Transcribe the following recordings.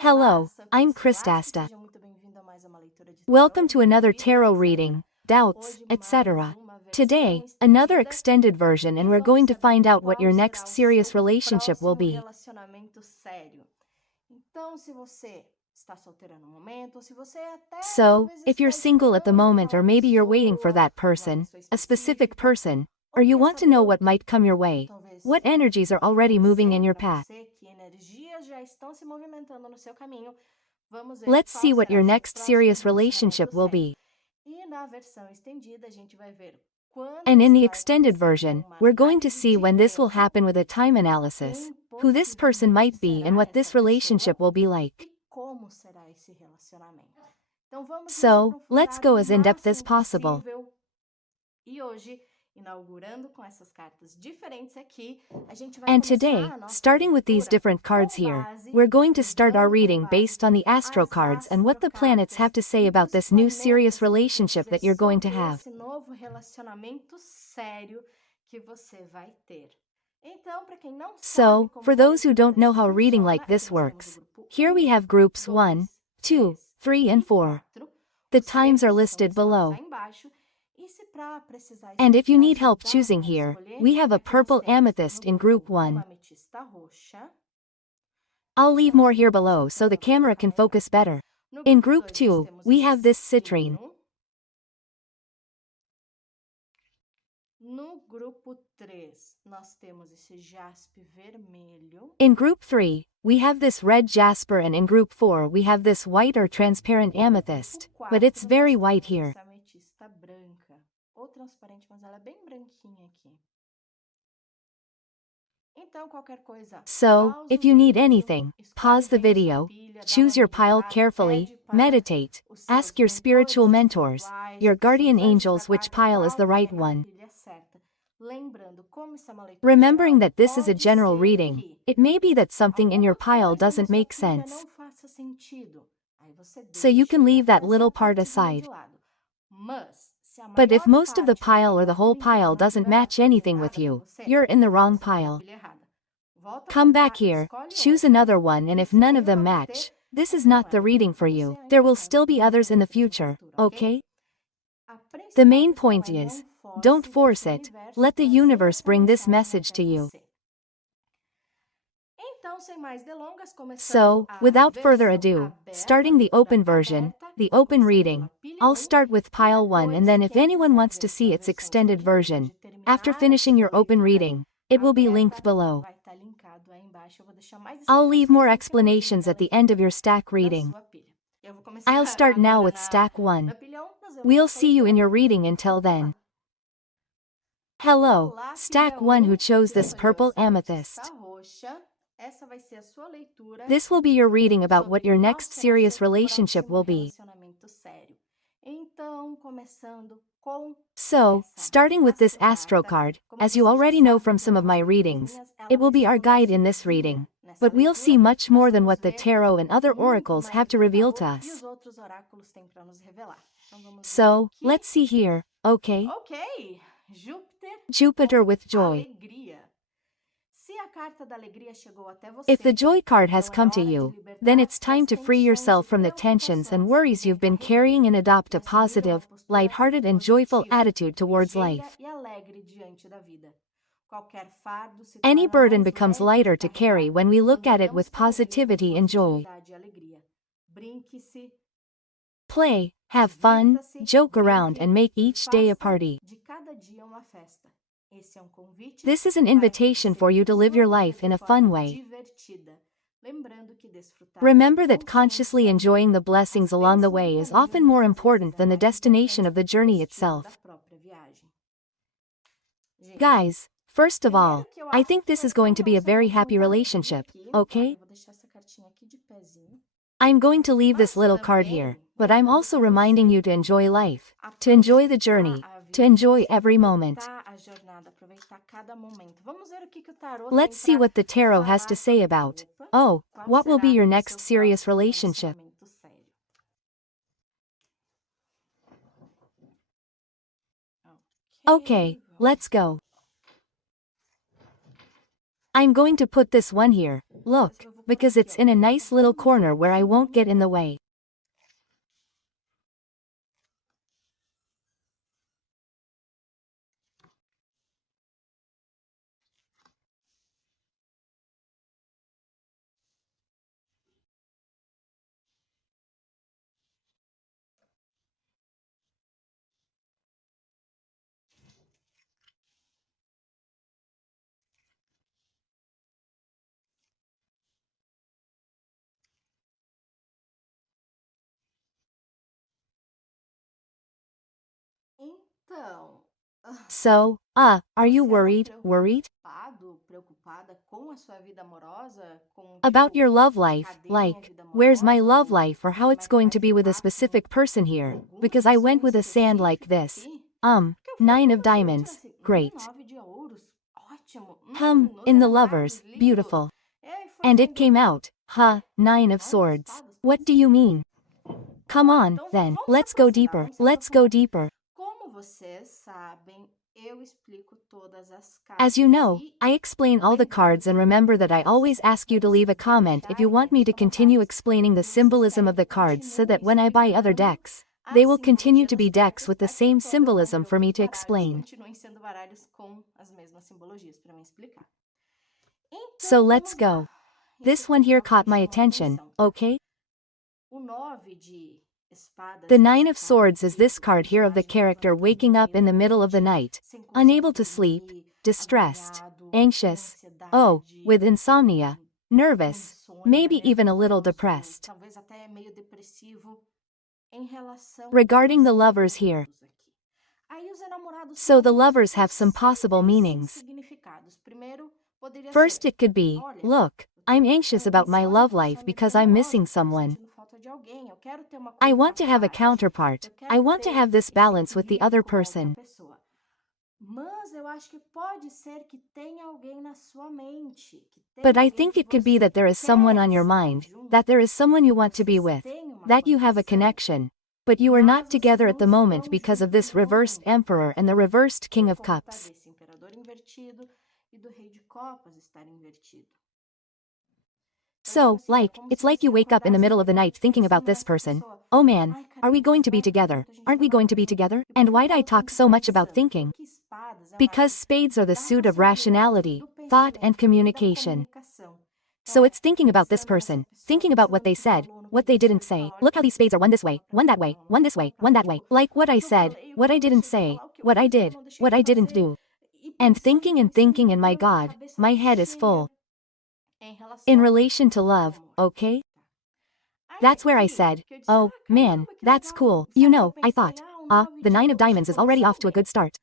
Hello, I'm Cristy. Welcome to another tarot reading, doubts, etc. Today, another extended version, and we're going to find out what your next serious relationship will be. So, if you're single at the moment, or maybe you're waiting for that person, a specific person, or you want to know what might come your way, what energies are already moving in your path. Let's see what your next serious relationship will be. And in the extended version, we're going to see when this will happen with a time analysis, who this person might be and what this relationship will be like. So, let's go as in-depth as possible. And today, starting with these different cards here, we're going to start our reading based on the astro cards and what the planets have to say about this new serious relationship that you're going to have. So, for those who don't know how reading like this works, here we have groups 1, 2, 3 and 4. The times are listed below. And if you need help choosing here, we have a purple amethyst in group 1. I'll leave more here below so the camera can focus better. In group 2, we have this citrine. In group 3, we have this red jasper, and in group 4 we have this white or transparent amethyst, but it's very white here. So, if you need anything, pause the video, choose your pile carefully, meditate, ask your spiritual mentors, your guardian angels which pile is the right one. Remembering that this is a general reading, it may be that something in your pile doesn't make sense. So you can leave that little part aside. But if most of the pile or the whole pile doesn't match anything with you, you're in the wrong pile. Come back here, choose another one, and if none of them match, this is not the reading for you. There will still be others in the future, okay? The main point is, don't force it, let the universe bring this message to you. So, without further ado, starting the open version, the open reading, I'll start with pile 1, and then if anyone wants to see its extended version, after finishing your open reading, it will be linked below. I'll leave more explanations at the end of your stack reading. I'll start now with stack 1. We'll see you in your reading until then. Hello, stack 1 who chose this purple amethyst. This will be your reading about what your next serious relationship will be. So, starting with this astro card, as you already know from some of my readings, it will be our guide in this reading. But we'll see much more than what the tarot and other oracles have to reveal to us. So, let's see here, okay? Jupiter with joy. If the joy card has come to you, then it's time to free yourself from the tensions and worries you've been carrying and adopt a positive, light-hearted and joyful attitude towards life. Any burden becomes lighter to carry when we look at it with positivity and joy. Play, have fun, joke around and make each day a party. This is an invitation for you to live your life in a fun way. Remember that consciously enjoying the blessings along the way is often more important than the destination of the journey itself. Guys, first of all, I think this is going to be a very happy relationship, okay? I'm going to leave this little card here, but I'm also reminding you to enjoy life, to enjoy the journey, to enjoy every moment. Let's see what the tarot has to say about, what will be your next serious relationship. Okay, let's go. I'm going to put this one here, look, because it's in a nice little corner where I won't get in the way. Então, So, are you você anda worried? Worried? preocupado, preocupada com a sua vida amorosa? Com, About tipo, your love life, cadê minha like, vida where's my amorosa? love Ou life or how como it's é que going vai to be with a ficar com specific person here, alguma because I went pessoa with a sand like específica this. aqui? Porque eu falei Nine pra of você, eu tinha diamonds, assim, great. 9 de ouros, ótimo. Nos In the enamorados, lovers, lindo. beautiful. E aí foi And it vendo, came out, ué, nine of 9 de swords. espadas, como What do assim? you mean? Come Tá, on, então then, vamos se let's go aprofundar, deeper, vamos se let's go aprofundar. deeper. Como vocês sabem, eu explico todas as As you cartas know, e I explain all the cards and remember that I always ask you to leave a comment if you want me to continue explaining the symbolism of the cards so that when I buy other decks, they will continue to be decks with the same symbolism for me to explain. continuem sendo baralhos com as mesmas simbologias para mim explicar. So Então let's vamos go. lá. Esse This aqui one here foi o que me caught my chamou a attention, atenção, tá? okay? O 9 de espadas The é Nine essa of carta Swords is aqui this do card here of the personagem character levantando waking no up meio in da the middle of the noite, night, sem conseguir unable to sleep, dormir, distressed, agoniado, com anxious, with ansiedade, insomnia, com nervous, insônia, maybe even a little nervoso, depressed. talvez até meio depressivo em relação Regarding aos the lovers here, namorados aqui. Aí os enamorados têm so the alguns lovers have some possible possíveis meanings. significados. Primeiro, poderia ser, First, it could be, olha, look, eu I'm tô anxious about my ansiosa love pela life sua because vida I'm missing amorosa, tô someone. sentindo falta de alguém, eu quero ter uma I want to have a contraparte, counterpart, eu I quero want to ter have this esse balance with the equilíbrio other com outra person. pessoa. Mas eu acho que pode ser que tenha alguém na sua mente, que But tenha I alguém think que it could be você that there is someone quer on your estar mind, junto, that there is someone you que want to be vocês with, têm uma that you have a conexão, connection. But you are mas not vocês together at não the moment estão because of juntos this no reversed momento, Emperor and the reversed King por of conta Cups. desse imperador invertido e do rei de copas estar invertido. Então, tipo So, assim, é como it's se like você you wake up in the acordasse middle of the night acordante thinking about pensando this nessa person. pessoa. Oh man, Ai, are we caramba, going to be será que together? adianta a gente Aren't we namorar going to pra be sempre? together? E por And que eu why'd I falo talk tanto so much about pensando? thinking? Porque espadas é uma Because arte spades are the da suit of racionalidade, rationality, do thought, and pensamento e da communication. comunicação. Então So é it's thinking about this pensando nessa person, pessoa, thinking about pensando what no they que said, falou, no que what they disse, didn't olha que say. tal, olha Look que how these tal, spades are one vou this way, falar pra one ela, that vou way, falar, não one vou this falar way, tal. one that way. Tipo, Like what o I que eu said, falei, o what que I eu didn't deixei de say, falar, o que eu what I fiz, o que eu did, não deixei what de I didn't fazer. do. E And pensando, pensando, thinking, and my ficando com a God, cabeça my head is cheia full. em In relação relation to ao love, amor. okay? Tá. Aí That's where I aqui, said, que eu disse, oh, ah, man, caramba, que that's legal. cool. Sabe o que eu I pensei? thought, Ah, o 9 the de Nine of ouros já Diamonds is already começou off to a bem. good start.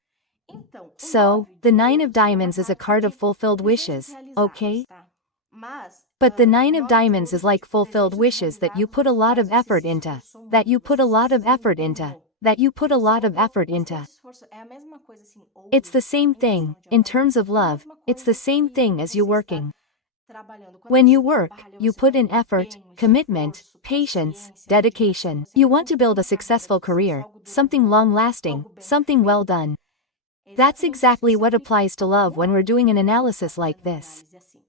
Então, o So, 9 the de Nine of ouros é uma Diamonds is a carta card of de fulfilled desejos wishes, realizados, okay? tá? Mas, But the o Nine of 9 de Diamonds ouros is é like tipo fulfilled desejos wishes that you realizados put a dos lot quais of você effort se into. esforçou That you muito, put a você lot of se effort into. empenhou. That you put a Você lot of colocou effort into. bastante esforço. É a mesma coisa, assim, It's the ouros same em thing, questão de in amor. terms of É a love, mesma it's the coisa same que thing as you você está working. trabalhando. Quando When you você work, trabalha, you você put vai in com effort, empenho, commitment, esforço, patience, paciência, dedicação. dedication. Você You quer want to construir build a uma carreira successful de sucesso, career, algo something long duradouro, lasting, algo bem something well feito. done. É That's exatamente isso que exactly se what aplica applies to ao love when amor we're doing an quando a gente está analysis like fazendo uma this. análise assim.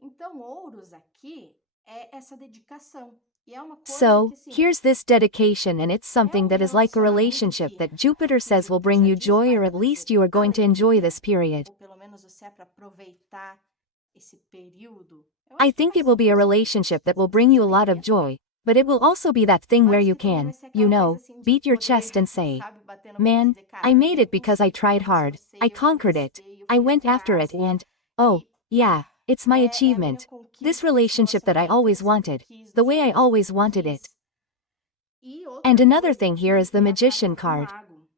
Então, ouros aqui é essa dedicação. E é uma coisa So, que, assim, here's this dedication, and it's é something that is like a relacionamento relationship que, that Jupiter como says will Júpiter bring já you disse, joy, vai or at least trazer you are going to enjoy alegria, this period. ou pelo menos você é para aproveitar esse período. Eu I acho que think faz it will be a sentido isso, relationship that will trazer bring essa you a lot of alegria. joy, but it will also be that thing where Mas you que também vai can, ser aquela coisa assim de beat your poder, chest and say, sabe, bater no peito e man, dizer, I cara, made eu it because I consegui, tried eu me hard, I esforcei, eu conquered it, conquistei, eu I fui went after it, atrás. and, oh, E yeah, it's my é a minha achievement. This conquista, esse relationship that I relacionamento que eu always sempre wanted, quis, the do way jeito I que eu always sempre wanted it. quis. E outra And another coisa thing here aqui is the é a carta Magician do card. mago.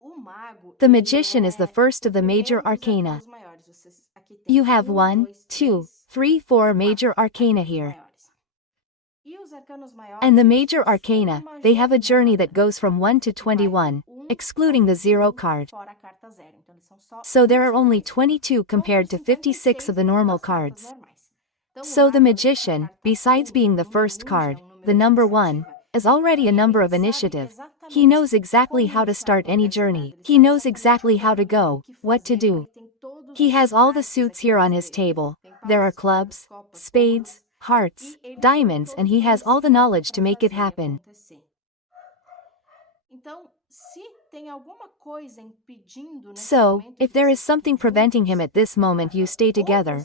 O mago, The ele Magician is the é first o of the major primeiro dos arcana. arcanos maiores. Vocês aqui tem You have 2, 3, 4 major 4 arcana arcanos here. maiores. E os arcanos And maiores, the eles major possuem arcana, uma they have a journey jornada that goes from 1 to que vai do 21, 1 excluding ao the zero 21, card. fora a carta 0. Então, eles são só So there are only 22 22 contra compared os to 56 of 56 the normal das cartas cards. normais. Então, o So the mago, além da Magician, carta besides 1, being o the número first 1 já é card, um the número de number 1, iniciativa, is already a number ele of sabe initiative. He exatamente knows exactly como how to iniciar start any qualquer jornada, journey. ele He sabe knows exatamente exactly how to quando, o go, que what to fazer, então do. ele tem todos He has all the suits here on his table. There are clubs, spades, hearts, diamonds, and he has all the knowledge to make it happen. So, if there is something preventing him at this moment, you stay together.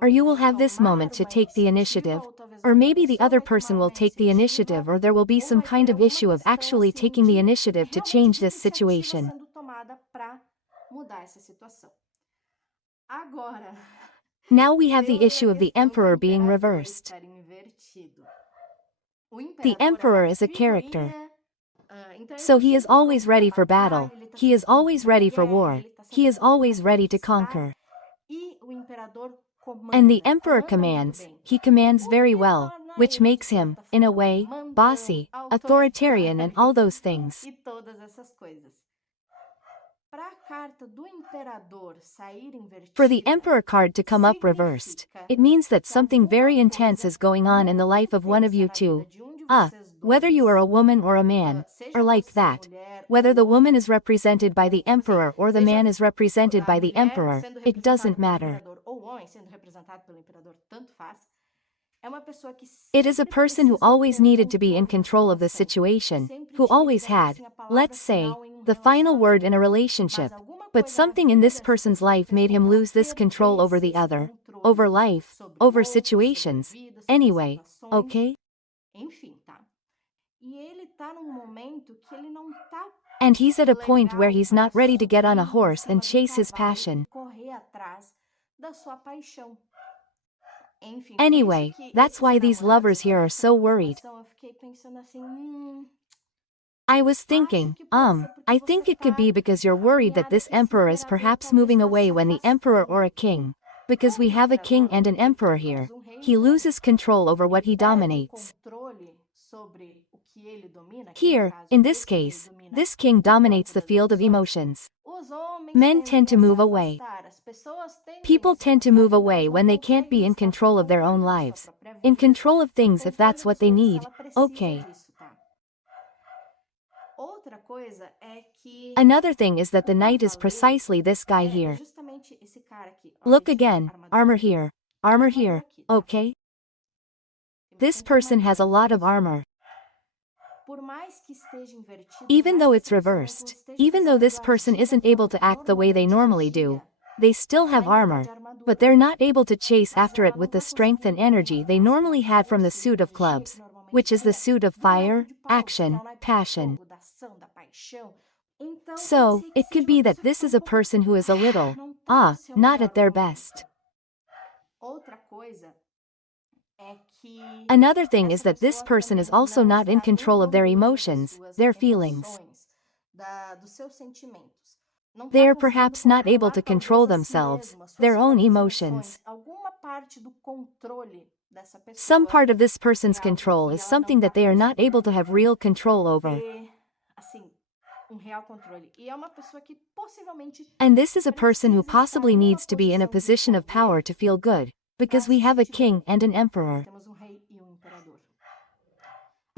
Or you will have this moment to take the initiative. Or maybe the other person will take the initiative, or there will be some kind of issue of actually taking the initiative to change this situation. Now we have the issue of the emperor being reversed. The emperor is a character. So he is always ready for battle, he is always ready for war, he is always ready to conquer. And the emperor commands, he commands very well, which makes him, in a way, bossy, authoritarian and all those things. For the emperor card to come up reversed, it means that something very intense is going on in the life of one of you two. Whether you are a woman or a man, or like that. Whether the woman is represented by the emperor or the man is represented by the emperor, it doesn't matter. It is a person who always needed to be in control of the situation, who always had, let's say, the final word in a relationship, but something in this person's life made him lose this control over the other, over life, over situations, anyway, okay? And he's at a point where he's not ready to get on a horse and chase his passion. Anyway, that's why these lovers here are so worried. I was thinking, I think it could be because you're worried that this emperor is perhaps moving away when the emperor or a king. Because we have a king and an emperor here. He loses control over what he dominates. Here, in this case, this king dominates the field of emotions. Men tend to move away. People tend to move away when they can't be in control of their own lives. In control of things if that's what they need, okay. Another thing is that the knight is precisely this guy here. Look again, armor here, okay? This person has a lot of armor. Even though it's reversed, even though this person isn't able to act the way they normally do, they still have armor, but they're not able to chase after it with the strength and energy they normally had from the suit of clubs, which is the suit of fire, action, passion. So, it could be that this is a person who is a little, not at their best. Another thing is that this person is also not in control of their emotions, their feelings. They are perhaps not able to control themselves, their own emotions. Some part of this person's control is something that they are not able to have real control over. And this is a person who possibly needs to be in a position of power to feel good, because we have a king and an emperor.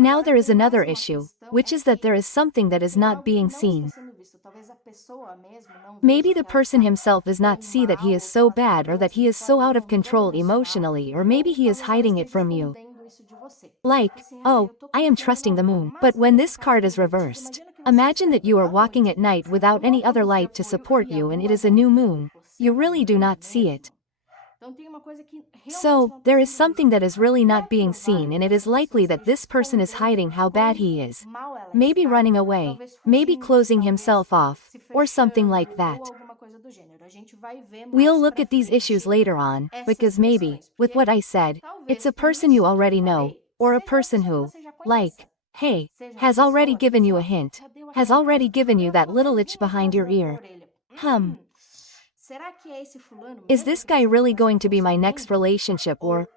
Now there is another issue, which is that there is something that is not being seen. Maybe the person himself does not see that he is so bad or that he is so out of control emotionally, or maybe he is hiding it from you. Like, I am trusting the moon. But when this card is reversed, imagine that you are walking at night without any other light to support you and it is a new moon. You really do not see it. So, there is something that is really not being seen, and it is likely that this person is hiding how bad he is. Maybe running away, maybe closing himself off, or something like that. We'll look at these issues later on, because maybe, with what I said, it's a person you already know, or a person who, like, hey, has already given you a hint, has already given you that little itch behind your ear. Is this guy really going to be my next relationship, or,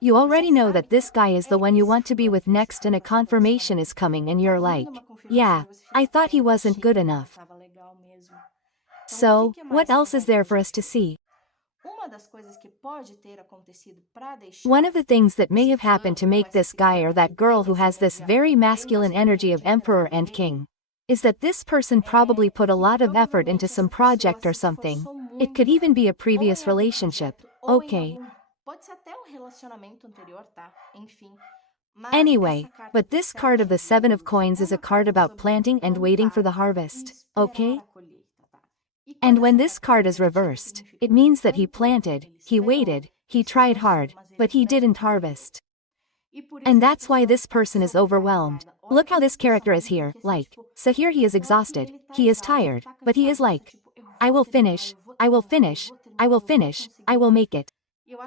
you already know that this guy is the one you want to be with next and a confirmation is coming and you're like, yeah, I thought he wasn't good enough. So, what else is there for us to see? One of the things that may have happened to make this guy or that girl who has this very masculine energy of emperor and king is that this person probably put a lot of effort into some project or something. It could even be a previous relationship, okay? Pode ser até relacionamento anterior, tá? Enfim. Anyway, but this card of the Seven of Coins is a card about planting and waiting for the harvest, okay? And when this card is reversed, it means that he planted, he waited, he tried hard, but he didn't harvest. And that's why this person is overwhelmed. Look how this character is here, like, so here he is exhausted, he is tired, but he is like, I will finish, I will finish, I will finish, I will make it.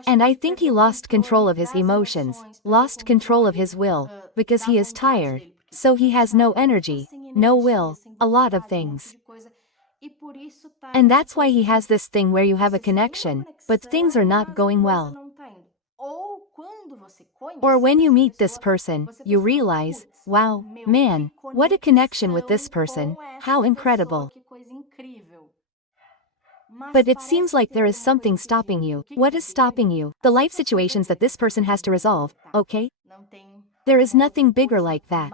And I think he lost control of his emotions, lost control of his will, because he is tired, so he has no energy, no will, a lot of things. And that's why he has this thing where you have a connection, but things are not going well. Or when you meet this person, you realize, wow, man, what a connection with this person, how incredible. But it seems like there is something stopping you. What is stopping you? The life situations that this person has to resolve, okay? There is nothing bigger like that.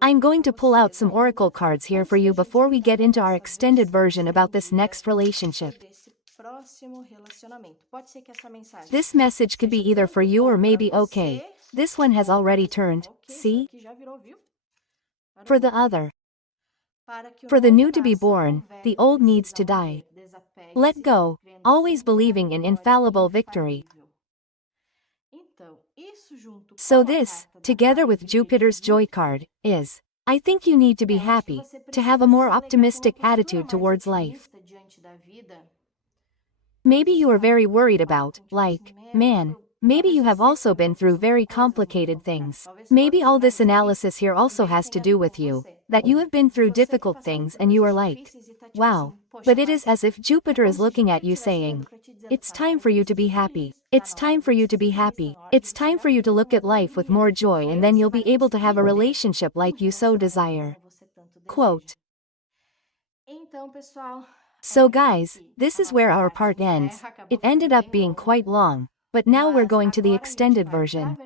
I'm going to pull out some oracle cards here for you before we get into our extended version about this next relationship. This message could be either for you or maybe okay. This one has already turned, see? For the other. For the new to be born, the old needs to die. Let go, always believing in infallible victory. So this, together with Jupiter's joy card, is, I think you need to be happy, to have a more optimistic attitude towards life. Maybe you are very worried about, like, man, maybe you have also been through very complicated things. Maybe all this analysis here also has to do with you, that you have been through difficult things and you are like, wow. But it is as if Jupiter is looking at you saying, it's time for you to be happy. It's time for you to be happy. It's time for you to look at life with more joy, and then you'll be able to have a relationship like you so desire. Quote. So guys, this is where our part ends. It ended up being quite long, but now we're going to the extended version.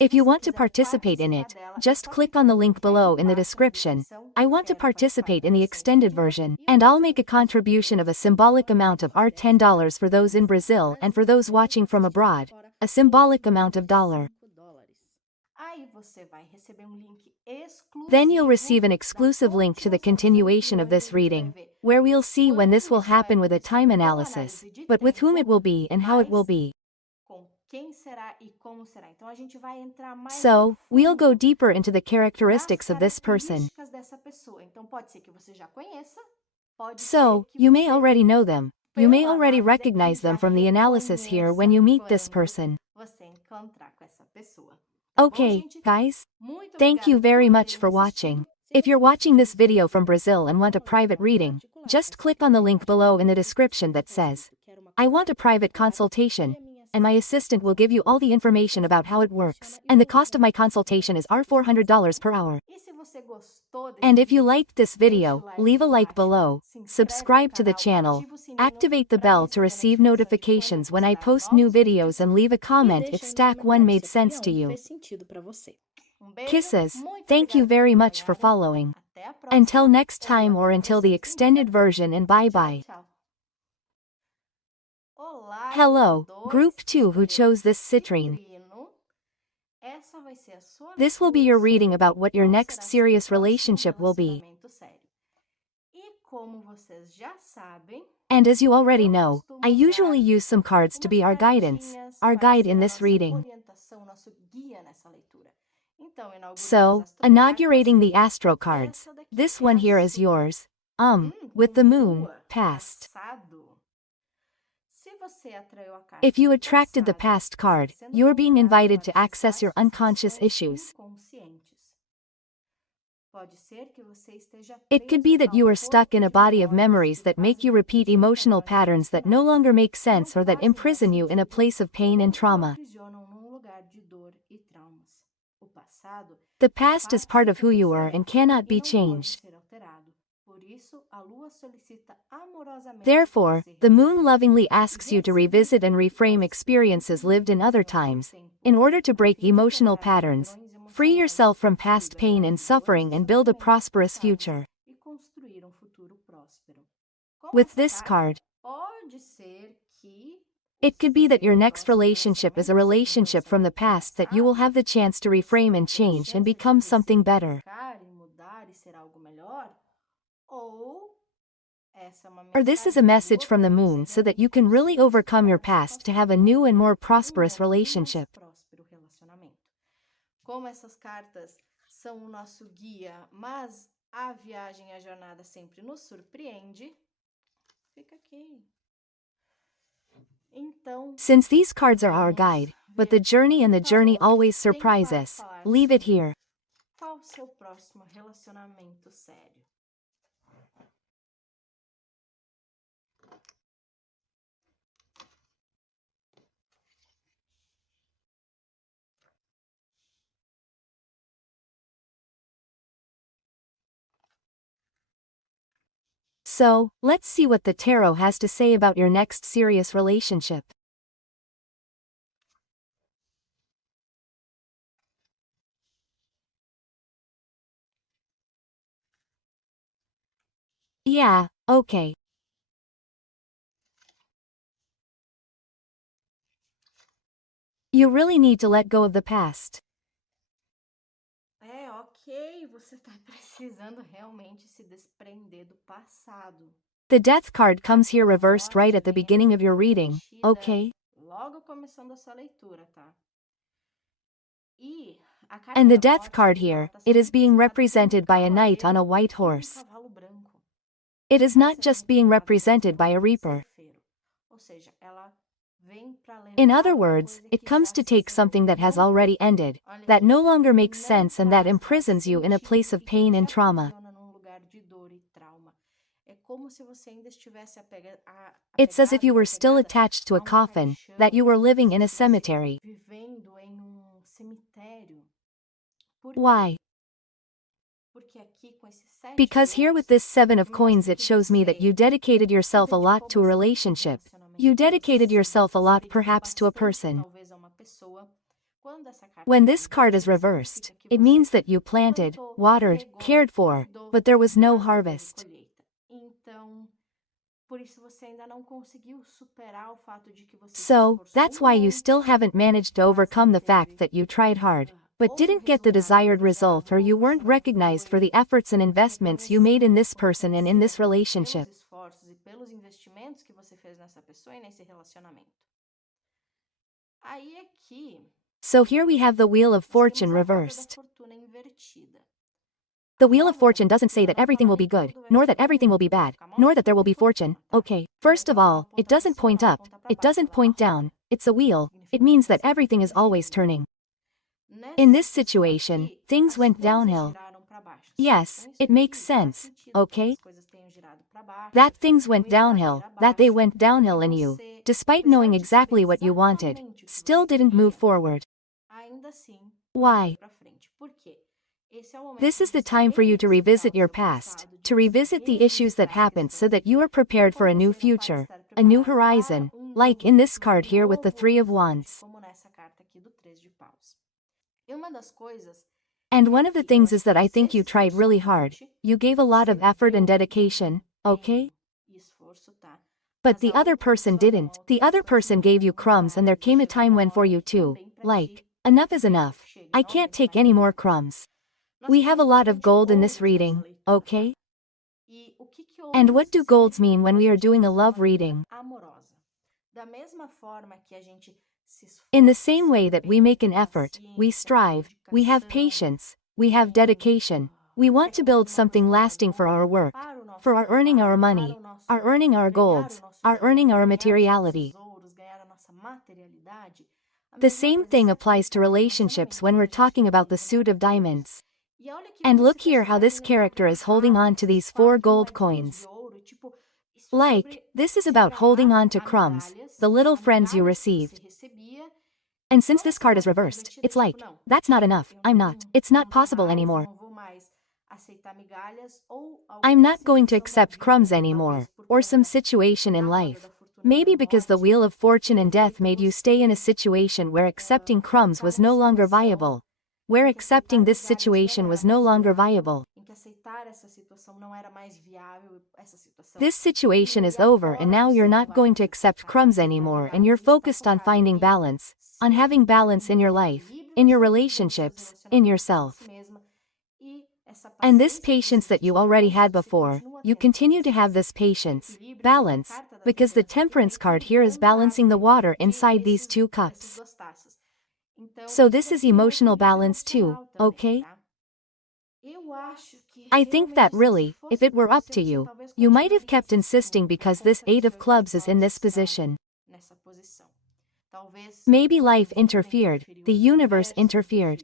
If you want to participate in it, just click on the link below in the description. I want to participate in the extended version, and I'll make a contribution of a symbolic amount of Rt $10 for those in Brazil and for those watching from abroad, a symbolic amount of $. Then you'll receive an exclusive link to the continuation of this reading, where we'll see when this will happen with a time analysis, but with whom it will be and how it will be. So, we'll go deeper into the characteristics of this person. So, you may already know them. You may already recognize them from the analysis here when you meet this person. Okay, guys. Thank you very much for watching. If you're watching this video from Brazil and want a private reading, just click on the link below in the description that says, I want a private consultation, and my assistant will give you all the information about how it works. And the cost of my consultation is $400 per hour. And if you liked this video, leave a like below, subscribe to the channel, activate the bell to receive notifications when I post new videos, and leave a comment if Stack 1 made sense to you. Kisses. Thank you very much for following. Until next time, or until the extended version, and bye-bye. Hello, Group 2 who chose this citrine. This will be your reading about what your next serious relationship will be. And as you already know, I usually use some cards to be our guidance, our guide in this reading. So, inaugurating the Astro cards, this one here is yours, with the moon, past. If you attracted the past card, you're being invited to access your unconscious issues. It could be that you are stuck in a body of memories that make you repeat emotional patterns that no longer make sense, or that imprison you in a place of pain and trauma. The past is part of who you are and cannot be changed. Therefore, the moon lovingly asks you to revisit and reframe experiences lived in other times, in order to break emotional patterns, free yourself from past pain and suffering, and build a prosperous future. With essa this carta, card, pode ser que it could be that your seu next próximo relationship is a relacionamento relationship from the seja um past that you will passado, have the chance to você reframe vai and ter a change and chance de become something better. ressignificar e mudar e ser algo melhor, ou essa é uma Or this is a mensagem da message lua from para the você moon so that you realmente can really conseguir overcome your superar a past to situação have a e ter new and more um prosperous novo e mais relationship. próspero relacionamento. Como essas cartas são o nosso guia, mas a viagem e a jornada sempre nos surpreende, fica aqui. Então, Since these cards are our vamos guide, but ver the journey and the o journey tarô always tem surprise para us, falar leave it sobre here. qual o seu próximo relacionamento sério. So, let's see what the tarot has to say about your next serious relationship. Yeah, okay. You really need to let go of the past. Ok, você está precisando realmente se desprender do passado. The death card comes here Carta da reversed right morte at the vem beginning aqui of your reading, invertida, okay? logo começando a sua leitura, tá? E a carta And the da death morte, card ela here, tá it sendo is being representada por represented by a knight on a cavaleiro white e horse. cavalo branco. It is Tá not sendo just being representada por represented by a reaper. ceifeiro, ou seja, ela vem para In levar other uma words, coisa it que já comes to se take something that has encerrou. already ended, Olha that aqui, no longer makes não sense and that traz mais imprisons you in a place sentido of e que pain te and trauma. aprisiona num lugar de dor e trauma. É como se você ainda estivesse It's as if apegado you ou were still apegada attached to a a um coffin, that caixão, you were como living se in a estivesse cemetery. vivendo em cemitério. Por quê? Why? Porque aqui com esse 7 de Because here with ouros, this 7 of coins mostra it que shows me that you você dedicated se yourself a lot dedicou to a bastante a um relationship. You relacionamento dedicated antes, yourself a se lot dedicou perhaps to a bastante person. talvez a uma pessoa. Quando essa carta When está this card is invertida, reversed, significa que it você means that you planted, plantou, watered, regou, cared for, cuidou, but there was no mas não teve harvest. colheita. Então, por isso você ainda não conseguiu superar o fato de que você se So, esforçou that's why you monte, still haven't managed to mas não overcome the fact teve that you tried hard, but ou o didn't get the resultado desired result desejado, or ou you weren't você não recognized for foi the efforts and investments you made in reconhecido this ou person and in this reconhecida relationship. pelos esforços e pelos investimentos que você fez nessa pessoa e nesse relacionamento. Aí aqui, So here we have the Wheel of nós Fortune temos a roda da reversed. fortuna invertida. The A Wheel of roda da Fortune doesn't say fortuna that não everything fala will nem be que good, tudo vai nor that ser everything will be bom. bad, A mão nor não that there tem will be fortuna, fortune. tá? Okay, Não é first que of ela não all, it aponta para doesn't cima, point ela up, aponta para it baixo, doesn't ela vai point para down, it's a wheel, it Significa que means está that sempre everything is always girando. turning. Nessa In this situação situation, aqui, things as went coisas downhill. giraram para baixo. Sim, Yes, com isso it makes aqui faz sense, sentido que okay? essas coisas tenham girado para baixo, That things tenham went ido downhill, ladeira that they abaixo, went e downhill in you, você, despite apesar knowing de saber exactly what you wanted, exatamente o que still você didn't move queria, forward. ainda assim não foi Why? para frente. Por quê? Esse é o momento This de is the você time for you to revisitar revisit o your seu past, passado, de to você revisit the issues that revisitar happened so questões that you are e prepared for a new reconhecer o fato de future, estar a new preparado para horizon, um like novo in this futuro, card um here with the novo Three of horizonte, Wands. como nessa carta aqui do 3 de paus. E uma das coisas And é one of the que eu things acho is que that I você think you se tried esforçou really um hard, monte, you gave a lot você of effort and deu dedication, muito okay? empenho e esforço, tá? But Mas the algo other person começou a dar didn't, uma outra the other pessoa te person gave you empurrou para crumbs and there trás e came a chegou time uma when for hora you aqui too, também para like, ti, enough que is veio enough, chega, I não can't aguento take mais any esse more momento. crumbs. Nós We have a temos lot of bastante gold in this ouros nessa reading, leitura, tá? okay? E o que And ouros what do golds significa mean when quando a we are gente doing a entra love numa vida reading? amorosa? Da mesma forma que a gente se In the esforça, same se way that we empenha, make an tem effort, we paciência, tem strive, we have dedicação, patience, we have tem dedication, we want quer to build construir uma coisa something lasting for our duradoura work, para o for nosso our earning our trabalho, para money, o nosso our earning our ganhar o golds, nosso our earning dinheiro, our ganhar os nossos materiality. ouros, ganhar a nossa materialidade. A The mesma same coisa thing se applies to aplica ao relationships relacionamento when quando we're a gente está talking about the falando, né, suit of de ouros. diamonds. E olha aqui And como esse look here how this personagem ele está character is holding agarrado on to nessas these 4 quatro gold moedinhas de coins. ouro, tipo, isso é Like, sobre this is se about holding agarrar on to a crumbs, migalhas, the little a friends you migalhas que você received. recebia. And E since quando this essa card is carta está reversed, invertida, it's tipo, like, não, that's not chega, enough, I'm not, it's not não dá possible mais, eu anymore. não vou mais aceitar migalhas ou I'm alguma not going to situação da accept vida, crumbs ou anymore, talvez por or some conta situation da in roda da life. fortuna e da Maybe because the morte Wheel of Fortune ter and Death feito made you stay in a você situation where accepting crumbs ficar was numa no longer situação viable. Where em que aceitar accepting this migalhas não situation era was no mais longer viável, viable. em que This situation is over and now you're not going to accept crumbs anymore and you're focused on finding balance, on having balance in your life, in your relationships, in yourself. And this patience that you already had before, you continue to have this patience, balance, because the temperance card here is balancing the water inside these two cups. So this is emotional balance too, okay? I think that really, if it were up to you, you might have kept insisting because this Eight of Clubs is in this position. Maybe life interfered, the universe interfered.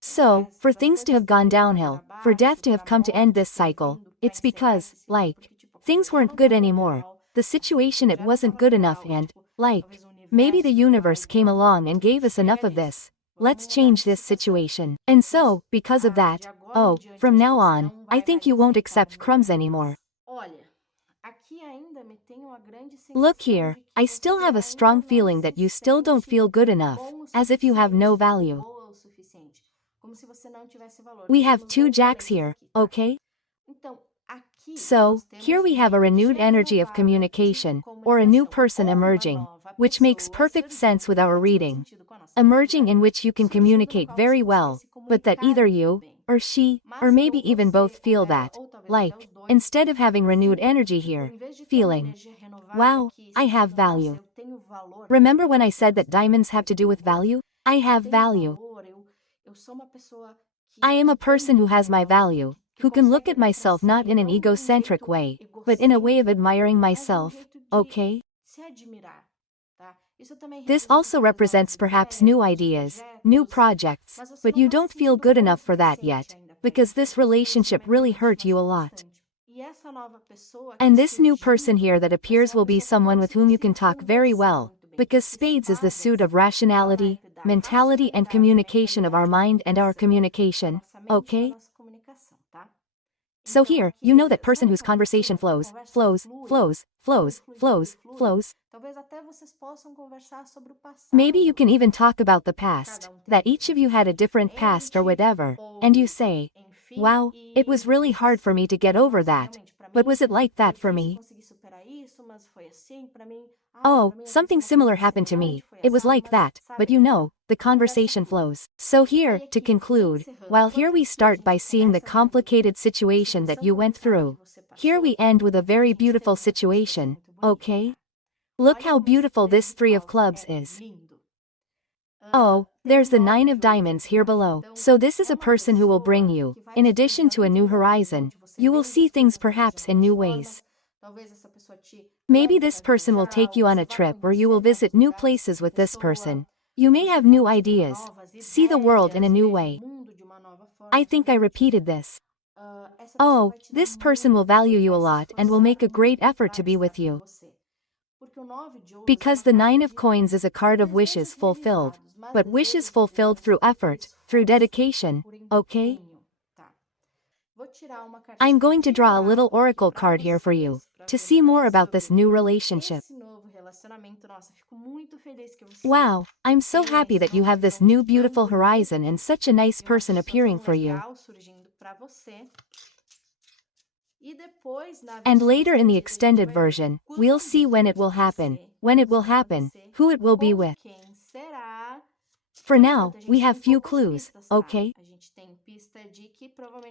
So, for things to have gone downhill, for death to have come to end this cycle, it's because, like, things weren't good anymore. The situation it wasn't good enough and, like, maybe the universe came along and gave us enough of this. Let's change this situation. And so, because of that, oh, from now on, I think you won't accept crumbs anymore. Look here, I still have a strong feeling that you still don't feel good enough, as if you have no value. We have two jacks here, okay? So, here we have a renewed energy of communication, or a new person emerging, which makes perfect sense with our reading. Emerging in which you can communicate very well, but that either you, or she, or maybe even both feel that, like, instead of having renewed energy here, feeling, wow, I have value. Remember when I said that diamonds have to do with value? I have value. I am a person who has my value, who can look at myself not in an egocentric way, but in a way of admiring myself, okay? This also represents perhaps new ideas, new projects, but you don't feel good enough for that yet, because this relationship really hurt you a lot. And this new person here that appears will be someone with whom you can talk very well, because spades is the suit of rationality, mentality and communication of our mind and our communication, okay? So here, you know that person whose conversation flows. Maybe you can even talk about the past, that each of you had a different past or whatever, and you say, wow, it was really hard for me to get over that, but was it like that for me? Oh, something similar happened to me, it was like that, but you know, the conversation flows. So here, to conclude, while here we start by seeing the complicated situation that you went through, here we end with a very beautiful situation, okay? Look how beautiful this Three of Clubs is. Oh, there's the Nine of Diamonds here below. So this is a person who will bring you, in addition to a new horizon, you will see things perhaps in new ways. Maybe this person will take you on a trip or you will visit new places with this person. You may have new ideas, see the world in a new way. I think I repeated this. Oh, this person will value you a lot and will make a great effort to be with you. Because the Nine of Coins is a card of wishes fulfilled, but wishes fulfilled through effort, through dedication, okay? I'm going to draw a little oracle card here for you, to see more about this new relationship. Wow, I'm so happy that you have this new beautiful horizon and such a nice person appearing for you. And later in the extended version, we'll see when it will happen, who it will be with. For now, we have few clues, okay?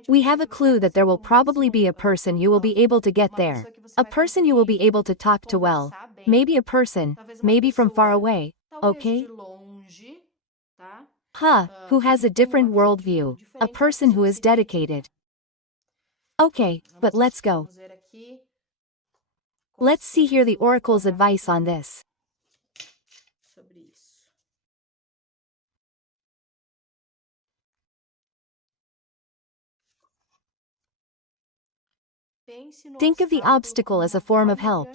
We have a clue that there will probably be a person you will be able to get there, a person you will be able to talk to well, maybe a person, maybe from far away, okay? Who has a different worldview, a person who is dedicated. Okay, but let's go. Let's see here the oracle's advice on this. Think of the obstacle as a form of help.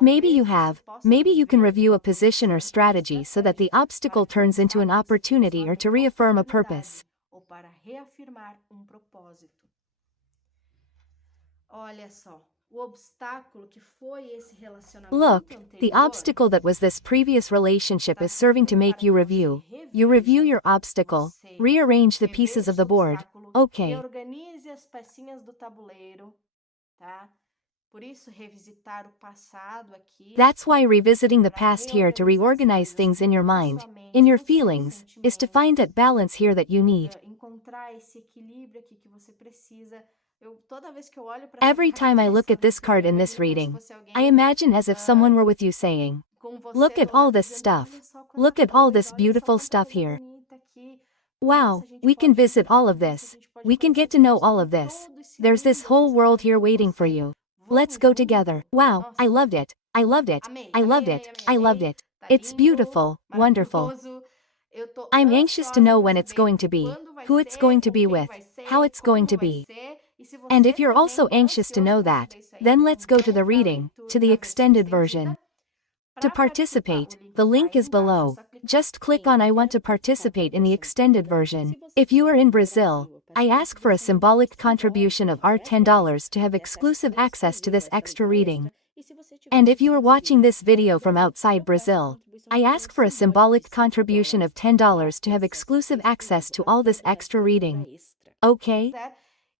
Maybe you can review a position or strategy so that the obstacle turns into an opportunity or to reaffirm a purpose. o obstáculo que foi esse relacionamento Look, the anterior, obstacle that was this previous relationship está is serving to servindo make para you que review. você You review reveja, your obstacle, você rearrange the reveja pieces of esse the board. obstáculo, Okay. reorganize as pecinhas do tabuleiro, tá? Por isso, revisitar o passado aqui. That's why revisiting the pra past here to reorganizar as reorganize coisas things in your na mind, sua mente, in your no seu feelings, is to sentimento, find that balance here that you need. encontrar esse equilíbrio aqui que você precisa. Toda vez que eu olho para essa Every carta, time I look essa at this card in vermelha, this como se reading, fosse alguém I imagine as if someone were with you saying, com você look at do all lado this dizendo, stuff. olha só quanta Look at all coisa, this olha só beautiful quanta stuff coisa here. bonita aqui. Wow, Nossa, a gente we can pode visit all of visitar isso, a this. gente pode We can conhecer get to know isso. all Tem of this. todo esse There's this mundo whole aqui world esperando here por waiting for você. you. Let's Vamos go junto? together. Wow, Nossa, I loved it. I loved it. amei, I amei, loved amei, it. amei, I loved amei. it. Tá It's lindo, beautiful, wonderful. maravilhoso. Eu tô I'm anxious to ansiosa know para when it's saber going to be, quando vai who it's ser, going to com be quem with, vai how ser, it's going como to vai be. ser. E se And você if you're também also tá anxious to ansioso know para that, saber isso aí, then let's go to então the vem pra reading, to leitura the da versão extended version. estendida. To Para participar, o participate, link the tá link aí is embaixo, é below. só clicar. Just click on I want to participate in the extended version. If you are in Brazil, I ask for a symbolic contribution of our $10 to have exclusive access to this extra reading. And if you are watching this video from outside Brazil, I ask for a symbolic contribution of $10 to have exclusive access to all this extra reading. Okay? Certo?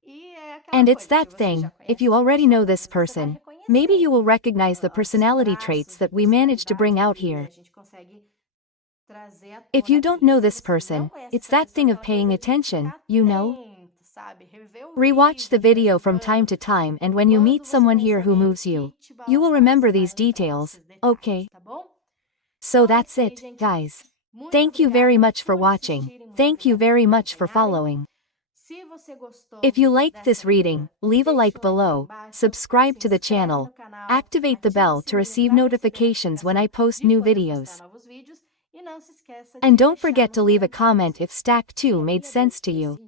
E é aquela And it's coisa, se that você já thing, conhece if you essa already pessoa, know talvez this você vai person, maybe reconhecer you will recognize the os personality traços traits de that we managed to bring out personalidade que here. a gente consegue trazer à If tona you don't aqui. know Se this você não person, conhece it's essa that pessoa, thing of aquela paying coisa de attention, ficar you know? atento, sabe? Rever o Rewatch the vídeo de vez video em from time quando. to time, and when you meet Quando você someone conhecer here who alguém moves you, que te you will balançar, remember você vai these lembrar details, desses detalhes, okay? tá bom? So Então é that's isso aí, it, gente. guys. Muito Thank you very obrigada much for por watching. assistirem, muito Thank you obrigada por very me much for acompanharem. following. Se você gostou If you liked dessa this reading, leitura, leave a deixa like o like aí below, embaixo, subscribe se to the inscreve channel, no canal, activate the ativa o bell to sininho receive para receber notifications when notificação I post de new quando eu postar videos. novos vídeos e não se esqueça And de don't deixar forget nos to leave a comentários comment if Stack 2 made sense to you.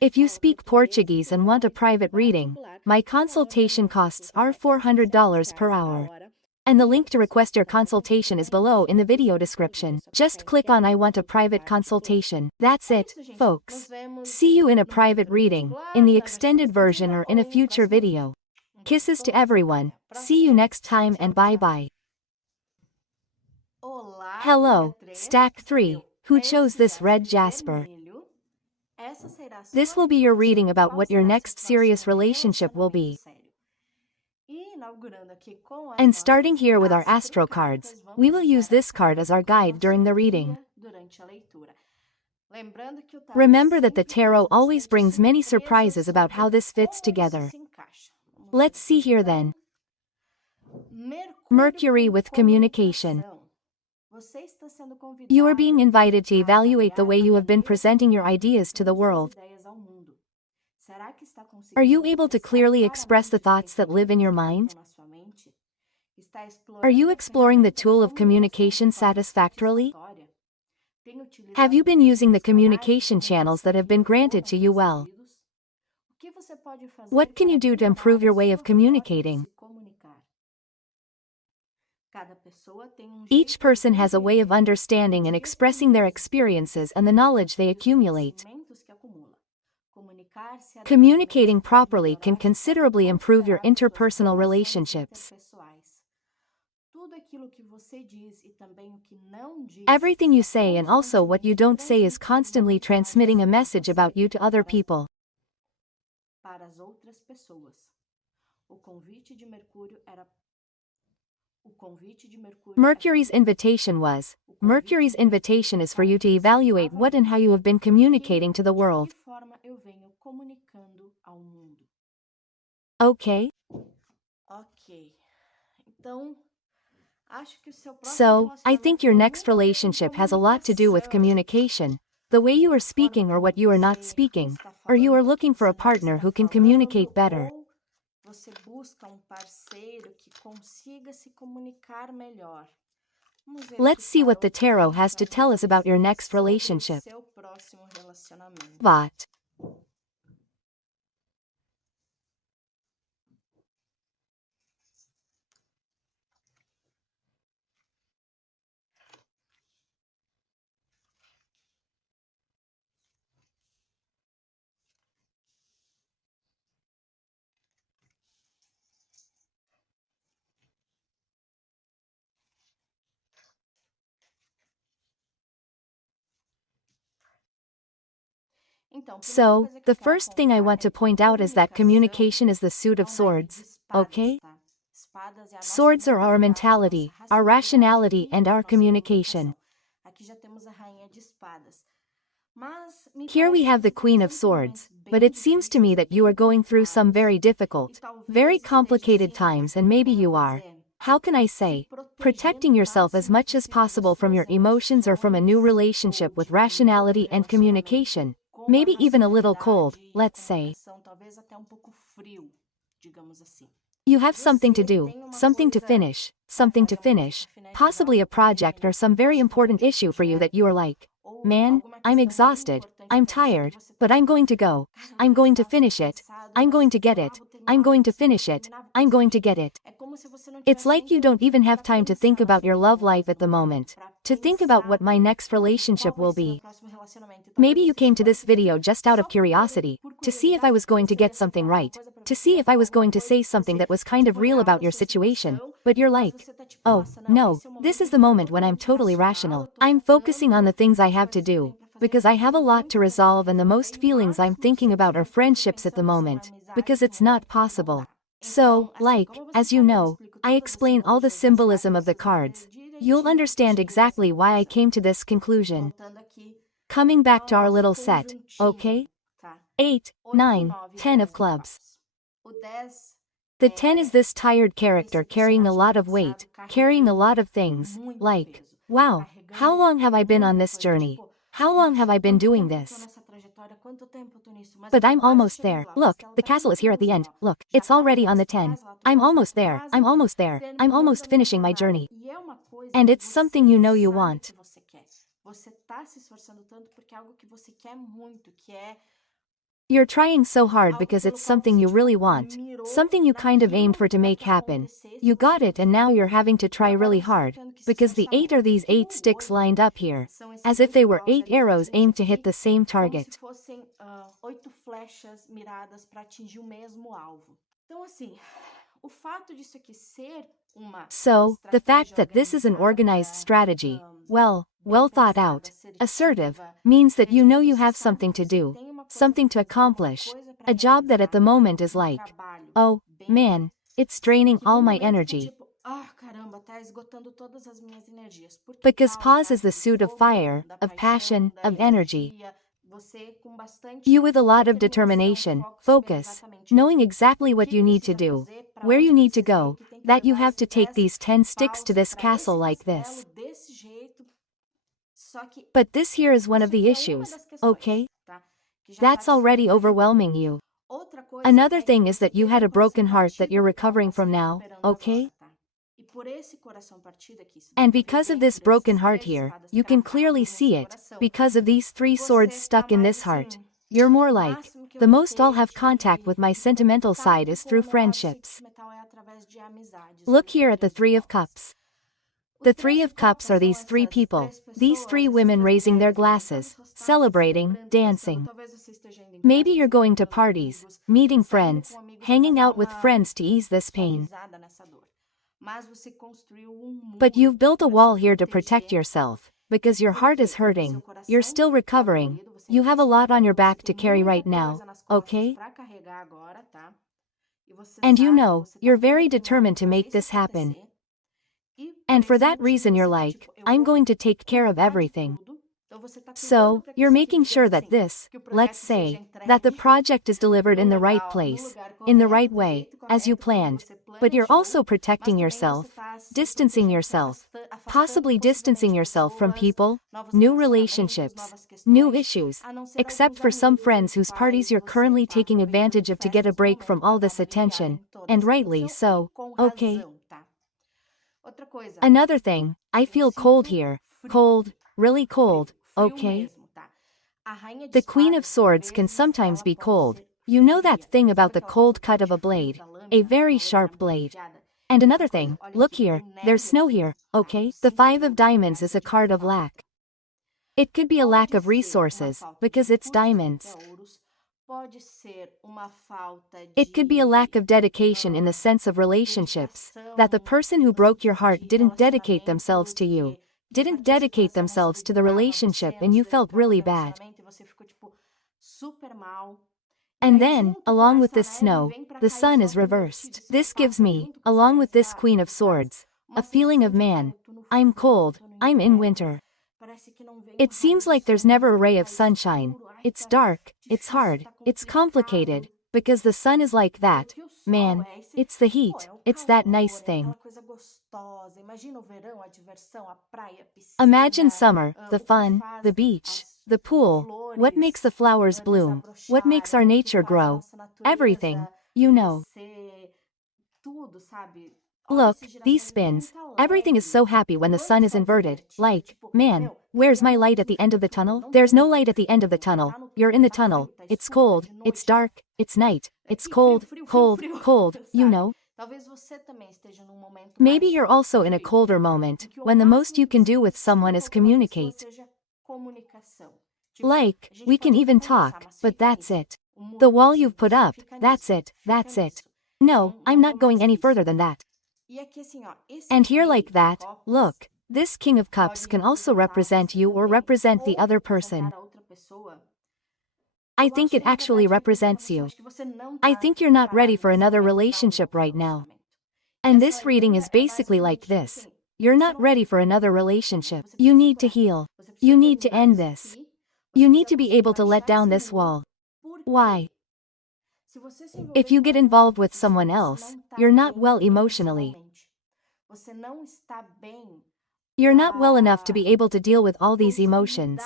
If you Fala speak Portuguese and want a private reading, my consultation costs are $400 per hour. And the link to request your consultation is below in the video description. Just click on I want a private consultation. That's É it, isso, gente. folks. Nos vemos See you in a numa private leitura reading, particular, in the na versão extended version estendida or in a ou em um future próximo video. vídeo. Um beijo a Kisses to todos, everyone. até a See you próxima. next time Tchau, and bye tchau. bye. Olá, família Hello, 3. Stack 3, Escolheu who chose esse this red jasper jasper. vermelho. Essa será a This sua will be your resposta. reading about Qual what your será next seu serious próximo relationship will relacionamento be. sério? E inaugurando aqui com as And starting nossas here with our astro cards, astrocartas, we vamos will use usar this aqui card as our o guide nosso during the reading. guia durante a leitura. Lembrando que o tarô Remember that the sempre traz tarot always bastante brings many surpresas surprises about sobre how this fits como isso together. se encaixa. Vamos ver Let's see aqui, here então. then. Mercúrio With com communication. comunicação. Você está sendo convidado You are being invited to a evaluate the avaliar way a you have been maneira presenting como your ideas to the apresenta suas world. ideias ao mundo. Será que está Are you conseguindo able to expressar clearly express the claramente os thoughts that live in your pensamentos que mind? habitam na sua mente? Está Are you explorando a exploring the ferramenta da tool of comunicação communication de forma satisfactorily? satisfatória? Tem Have utilizado you been using the os canais de communication channels comunicação that have que been foram granted to you well? concedidos? O que você pode fazer What can para you do to aprimorar improve a your way sua of forma de communicating? se comunicar? Cada pessoa tem Each jeito de person has a way of compreender understanding and expressing their experiences and the knowledge they accumulate. conhecimentos que acumula. Comunicar-se Communicating adequadamente pode properly can melhorar de forma considerably improve your considerável suas interpersonal relações relationships. interpessoais. Tudo aquilo que você diz e também o que não diz Everything you está say and also what you don't say is constantly transmitting a message about you to other people. para as outras pessoas. O convite de Mercúrio era Mercury's invitation was, Mercury's invitation is for you to evaluate what and how you have been communicating to the world. de que forma eu venho comunicando ao mundo. Okay? Ok. Então, acho que o seu próximo So, I think your relacionamento next tem muito a ver com relationship has a lot to do with communication. The way you are speaking or what you are not speaking, or you are looking for a partner who can communicate better. Ou você busca parceiro que consiga se comunicar melhor. Vamos ver Let's o que see what the tem tarot has to pra tell us gente about your next sobre o relationship. seu próximo relacionamento. Vot. So, the first thing I want to point out is that communication is the suit of swords, okay? Swords are our mentality, our rationality, and our communication. Here we have the Queen of Swords, but it seems to me that you are going through some very difficult, very complicated times, and maybe you are, how can I say, protecting yourself as much as possible from your emotions or from a new relationship with rationality and communication. Maybe even a little cold, let's say. You have something to do, something to finish, possibly a project or some very important issue for you that you are like, man, I'm exhausted, I'm tired, but I'm going to go. I'm going to finish it. I'm going to get it. I'm going to finish it. I'm going to get it. It's like you don't even have time to think about your love life at the moment, to think about what my next relationship will be. Maybe you came to this video just out of curiosity, to see if I was going to get something right, to see if I was going to say something that was kind of real about your situation, but you're like, oh, no, this is the moment when I'm totally rational. I'm focusing on the things I have to do, because I have a lot to resolve, and the most feelings I'm thinking about are friendships at the moment, because it's not possible. So, like, as you know, I explain all the symbolism of the cards. You'll understand exactly why I came to this conclusion. Coming back to our little set, okay? 8, 9, 10 of clubs. The 10 is this tired character carrying a lot of weight, carrying a lot of things, like, wow, how long have I been on this journey? How long have I been doing this? But I'm almost there. Look, the castle is here at the end. Look, it's already on the 10. I'm almost there. I'm almost there. I'm almost finishing my journey. And it's something you know you want. You're trying so hard because it's something you really want, something you kind of aimed for to make happen. You got it, and now you're having to try really hard, because the 8 are these 8 sticks lined up here, as if they were 8 arrows aimed to hit the same target. So, the fact that this is an organized strategy, well thought out, assertive, means that you know you have something to do, something to accomplish, a job that at the moment is like, oh, man, it's draining all my energy. Because pause is the suit of fire, of passion, of energy. You with a lot of determination, focus, knowing exactly what you need to do, where you need to go, that you have to take these 10 sticks to this castle like this. But this here is one of the issues, okay? That's already overwhelming you. Another thing is that you had a broken heart that you're recovering from now, okay? And because of this broken heart here, you can clearly see it, because of these 3 swords stuck in this heart. You're more like, the most I'll have contact with my sentimental side is through friendships. Look here at the 3 of Cups. The 3 of Cups are these 3 people, these 3 women raising their glasses, celebrating, dancing. Maybe you're going to parties, meeting friends, hanging out with friends to ease this pain. But you've built a wall here to protect yourself, because your heart is hurting, you're still recovering, you have a lot on your back to carry right now, okay? And you know, you're very determined to make this happen. And for that reason you're like, I'm going to take care of everything. So, you're making sure that this, let's say, that the project is delivered in the right place, in the right way, as you planned. But you're also protecting yourself, distancing yourself, possibly distancing yourself from people, new relationships, new issues, except for some friends whose parties you're currently taking advantage of to get a break from all this attention, and rightly so, okay? Another thing, I feel cold here, cold, really cold, okay? The Queen of Swords can sometimes be cold. You know that thing about the cold cut of a blade, a very sharp blade. And another thing, look here, there's snow here, okay? The 5 of Diamonds is a card of lack. It could be a lack of resources, because it's diamonds. It could be a lack of dedication in the sense of relationships, that the person who broke your heart didn't dedicate themselves to you, didn't dedicate themselves to the relationship, and you felt really bad. super mal. And then, along with this snow, the sun is reversed. This gives me, along with this Queen of Swords, a feeling of man. I'm cold, I'm in winter. It seems like there's never a ray of sunshine. It's dark, it's hard, it's complicated, because the sun is like that. Man, it's the heat, it's that nice thing. Imagine summer, the fun, the beach, the pool, what makes the flowers bloom, what makes our nature grow. Everything, you know. Look, these spins, everything is so happy when the sun is inverted, like, man, where's my light at the end of the tunnel? There's no light at the end of the tunnel, you're in the tunnel, it's cold, it's dark, it's night, it's cold, cold, cold, you know? Maybe you're also in a colder moment, when the most you can do with someone is communicate. Like, we can even talk, but that's it. The wall you've put up, that's it, that's it. No, I'm not going any further than that. And here like that, look, this King of Cups can also represent you or represent the other person. I think it actually represents you. I think you're not ready for another relationship right now. And this reading is basically like this. You're not ready for another relationship. You need to heal. You need to end this. You need to be able to let down this wall. Why? If you get involved with someone else, you're not well emotionally. You're not well enough to be able to deal with all these emotions.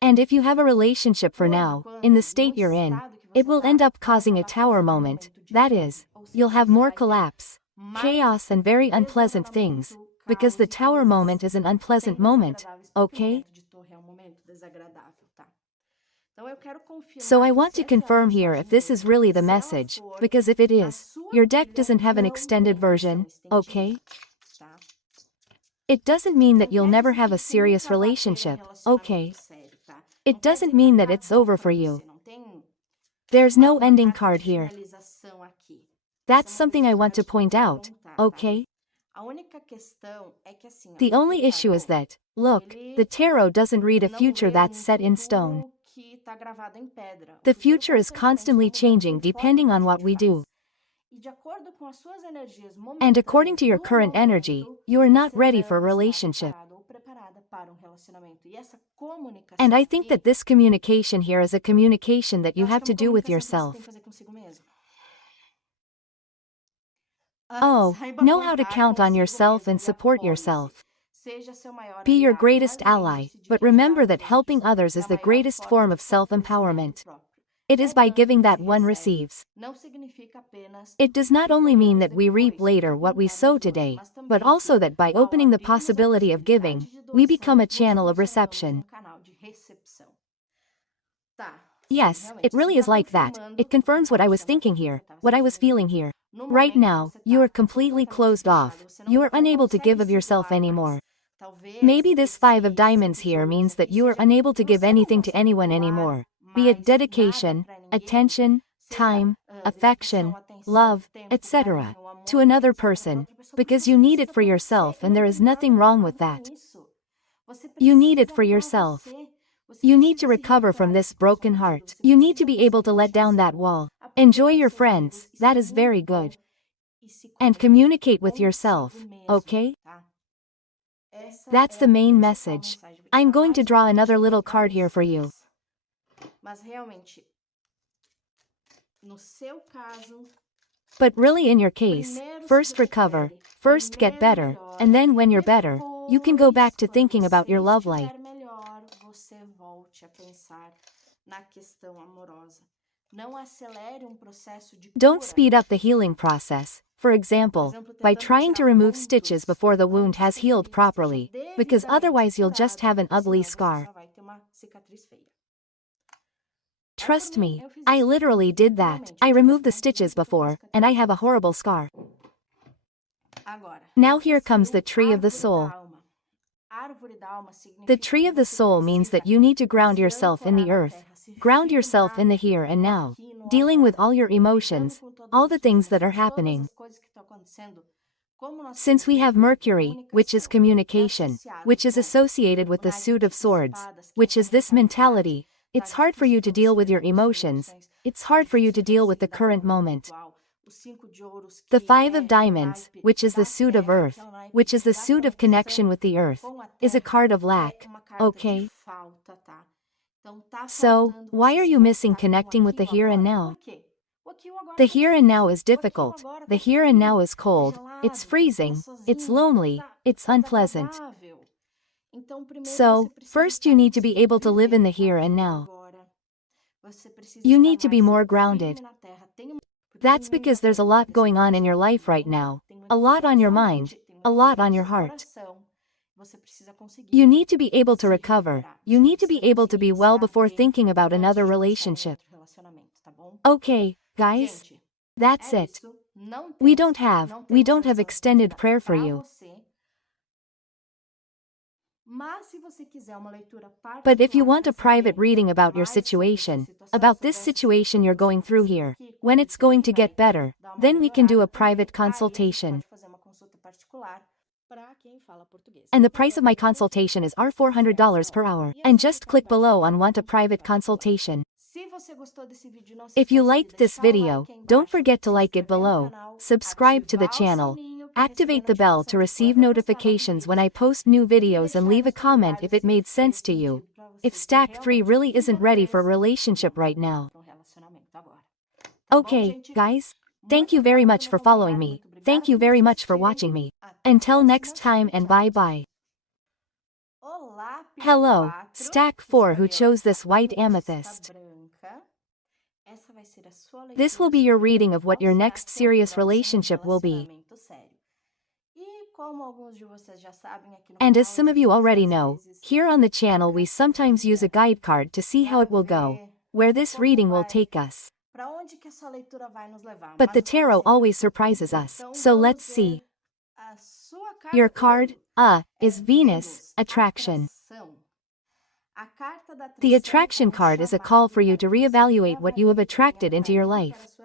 And if you have a relationship for now, in the state you're in, it will end up causing a tower moment. That is, you'll have more collapse, chaos and very unpleasant things, because the tower moment is an unpleasant moment, okay? So I want to confirm here if this is really the message, because if it is, your deck doesn't have an extended version, okay? It doesn't mean that you'll never have a serious relationship, okay? It doesn't mean that it's over for you. There's no ending card here. That's something I want to point out, okay? The only issue is that, look, the tarot doesn't read a future that's set in stone. The future is constantly changing depending on what we do. And according to your current energy, you are not ready for a relationship. And I think that this communication here is a communication that you have to do with yourself. Oh, know how to count on yourself and support yourself. Be your greatest ally, but remember that helping others is the greatest form of self-empowerment. It is by giving that one receives. It does not only mean that we reap later what we sow today, but also that by opening the possibility of giving, we become a channel of reception. Yes, it really is like that. It confirms what I was thinking here, what I was feeling here. Right now, you are completely closed off. You are unable to give of yourself anymore. Maybe this 5 of diamonds here means that you are unable to give anything to anyone anymore, be it dedication, attention, time, affection, love, etc., to another person, because you need it for yourself and there is nothing wrong with that. You need it for yourself. You need to recover from this broken heart. You need to be able to let down that wall. Enjoy your friends, that is very good. And communicate with yourself, okay? That's the main message. I'm going to draw another little card here for you. But really in your case, first recover, first get better, and then when you're better, you can go back to thinking about your love life. Don't speed up the healing process, for example, by trying to remove stitches before the wound has healed properly, because otherwise you'll just have an ugly scar. Trust me, I literally did that. I removed the stitches before, and I have a horrible scar. Now here comes the tree of the soul. The tree of the soul means that you need to ground yourself in the earth, ground yourself in the here and now, dealing with all your emotions, all the things that are happening. Since we have Mercury, which is communication, which is associated with the suit of swords, which is this mentality, it's hard for you to deal with your emotions, it's hard for you to deal with the current moment. The Five of Diamonds, which is the suit of earth, which is the suit of connection with the earth, is a card of lack, okay? So, why are you missing connecting with the here and now? The here and now is difficult, the here and now is cold, it's freezing, it's lonely, it's unpleasant. So, first you need to be able to live in the here and now. You need to be more grounded. That's because there's a lot going on in your life right now, a lot on your mind, a lot on your heart. You need to be able to recover, you need to be able to be well before thinking about another relationship. Okay, guys? That's it. We don't have extended prayer for you. But if you want a private reading about your situation, about this situation you're going through here, when it's going to get better, then we can do a private consultation. And the price of my consultation is $400 per hour. And just click below on Want a Private Consultation. If you liked this video, don't forget to like it below, subscribe to the channel, activate the bell to receive notifications when I post new videos, and leave a comment if it made sense to you. If Stack 3 really isn't ready for a relationship right now. Okay, guys? Thank you very much for following me. Thank you very much for watching me. Until next time, and bye-bye. Hello, Stack 4 who chose this white amethyst. This will be your reading of what your next serious relationship will be. And as some of you already know, here on the channel we sometimes use a guide card to see how it will go, where this reading will take us. But the tarot always surprises us, so let's see. Your card, is Venus, Attraction. The attraction card is a call for you to reevaluate what you have attracted into your life.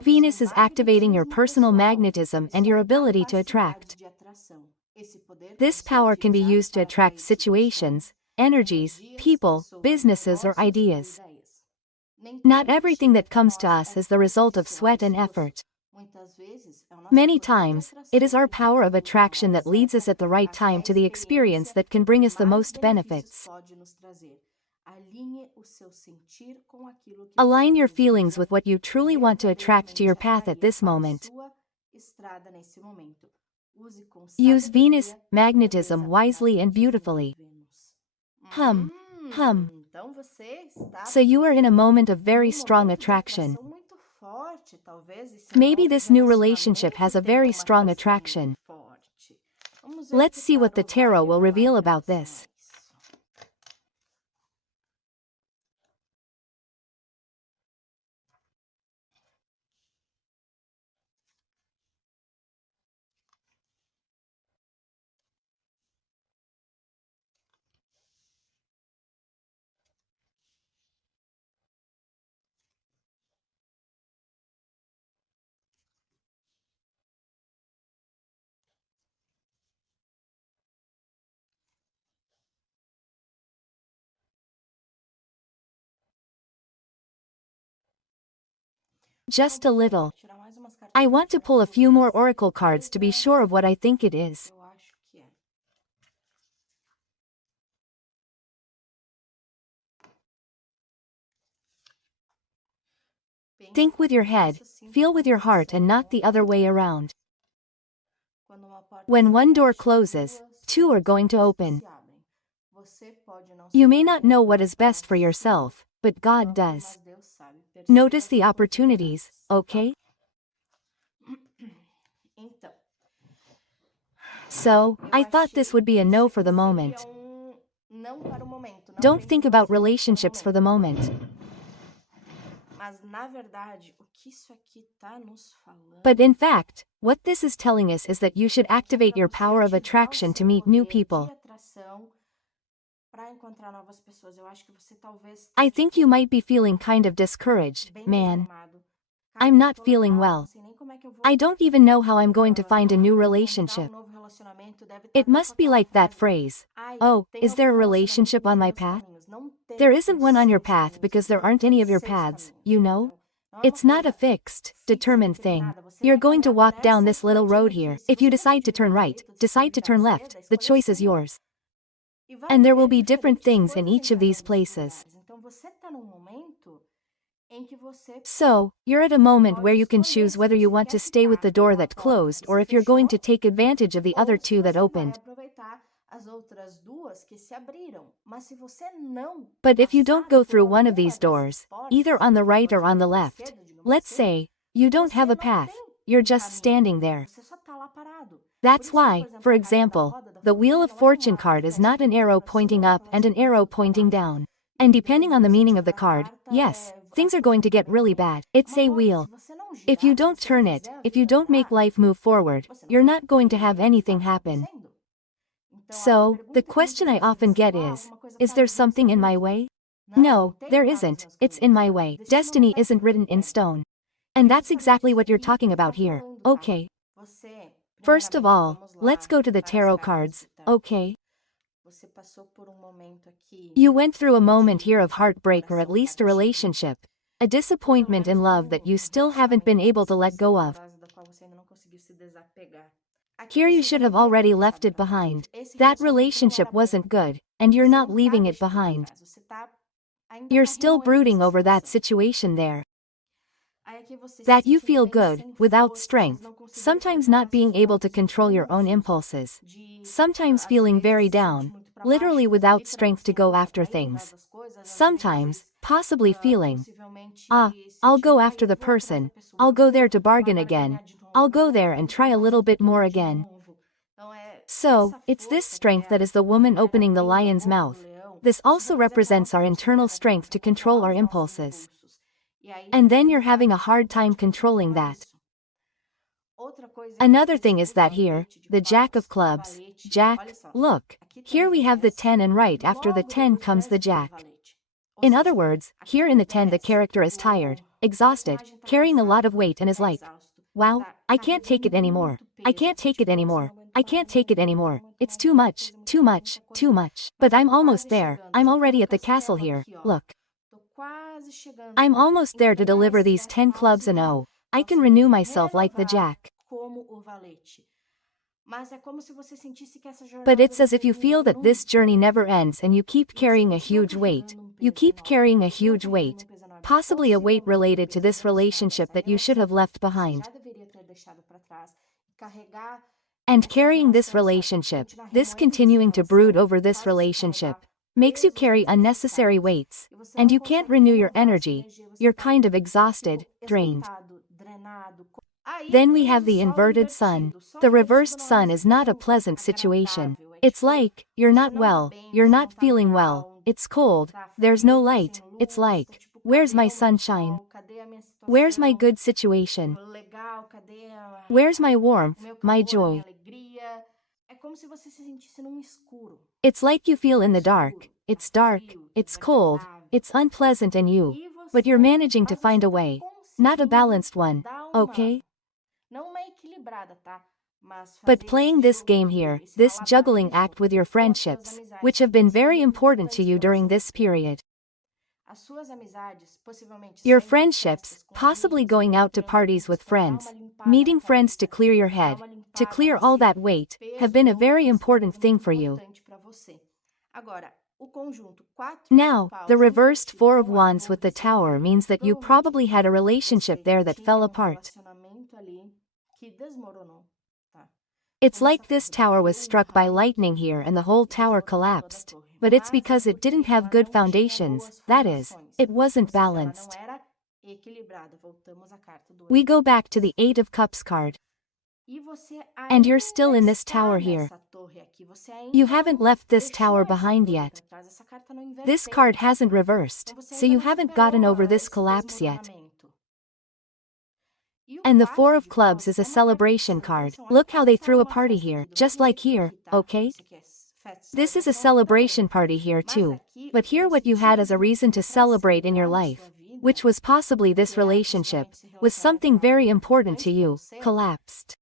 Venus is activating your personal magnetism and your ability to attract. This power can be used to attract situations, energies, people, businesses, or ideas. Not everything that comes to us is the result of sweat and effort. Many times, it is our power of attraction that leads us at the right time to the experience that can bring us the most benefits. Align your feelings with what you truly want to attract to your path at this moment. Use Venus magnetism wisely and beautifully. So you are in a moment of very strong attraction. Maybe this new relationship has a very strong attraction. Let's see what the tarot will reveal about this. Just a little. I want to pull a few more oracle cards to be sure of what I think it is. Think with your head, feel with your heart, and not the other way around. When one door closes, two are going to open. You may not know what is best for yourself, but God does. Notice the opportunities, okay? So, I thought this would be a no for the moment. Don't think about relationships for the moment. But in fact, what this is telling us is that you should activate your power of attraction to meet new people. I think you might be feeling kind of discouraged, man. I'm not feeling well. I don't even know how I'm going to find a new relationship. It must be like that phrase. Oh, is there a relationship on my path? There isn't one on your path because there aren't any of your paths, you know? It's not a fixed, determined thing. You're going to walk down this little road here. If you decide to turn right, decide to turn left, the choice is yours. And there will be different things in each of these places. So, you're at a moment where you can choose whether you want to stay with the door that closed or if you're going to take advantage of the other two that opened. But if you don't go through one of these doors, either on the right or on the left, let's say, you don't have a path, you're just standing there. That's why, for example, the Wheel of Fortune card is not an arrow pointing up and an arrow pointing down. And depending on the meaning of the card, yes, things are going to get really bad. It's a wheel. If you don't turn it, if you don't make life move forward, you're not going to have anything happen. So, the question I often get is there something in my way? No, there isn't, it's in my way. Destiny isn't written in stone. And that's exactly what you're talking about here, okay? First of all, let's go to the tarot cards, okay? You went through a moment here of heartbreak or at least a relationship, a disappointment in love that you still haven't been able to let go of. Here you should have already left it behind. That relationship wasn't good, and you're not leaving it behind. You're still brooding over that situation there. That you feel good, without strength, sometimes not being able to control your own impulses. Sometimes feeling very down, literally without strength to go after things. Sometimes, possibly feeling, I'll go after the person, I'll go there to bargain again, I'll go there and try a little bit more again. So, it's this strength that is the woman opening the lion's mouth. This also represents our internal strength to control our impulses. And then you're having a hard time controlling that. Another thing is that here, the Jack of Clubs, Jack, look, here we have the 10 and right after the 10 comes the Jack. In other words, here in the 10 the character is tired, exhausted, carrying a lot of weight and is like, wow, I can't take it anymore. I can't take it anymore. I can't take it anymore. It's too much, too much, too much. But I'm almost there. I'm already at the castle here, look. I'm almost there to deliver these 10 clubs and oh, I can renew myself like the Jack. But it's as if you feel that this journey never ends and you keep carrying a huge weight. You keep carrying a huge weight. Possibly a weight related to this relationship that you should have left behind. And carrying this relationship, this continuing to brood over this relationship, makes you carry unnecessary weights, and you can't renew your energy, you're kind of exhausted, drained. Then we have the inverted sun. The reversed sun is not a pleasant situation. It's like, you're not well, you're not feeling well, it's cold, there's no light, it's like, where's my sunshine? Where's my good situation? Where's my warmth, my joy? It's like you feel in the dark, it's cold, it's unpleasant and but you're managing to find a way. Not a balanced one, okay? But playing this game here, this juggling act with your friendships, which have been very important to you during this period. Your friendships, possibly going out to parties with friends, meeting friends to clear your head, to clear all that weight, have been a very important thing for you. Now, the reversed Four of Wands with the Tower means that you probably had a relationship there that fell apart. It's like this tower was struck by lightning here and the whole tower collapsed. But it's because it didn't have good foundations, that is, it wasn't balanced. We go back to the Eight of Cups card. And you're still in this tower here. You haven't left this tower behind yet. This card hasn't reversed, so you haven't gotten over this collapse yet. And the Four of Clubs is a celebration card. Look how they threw a party here, just like here, okay? This is a celebration party here too. But here what you had as a reason to celebrate in your life. which was possibly this relationship, was something very important to you, collapsed.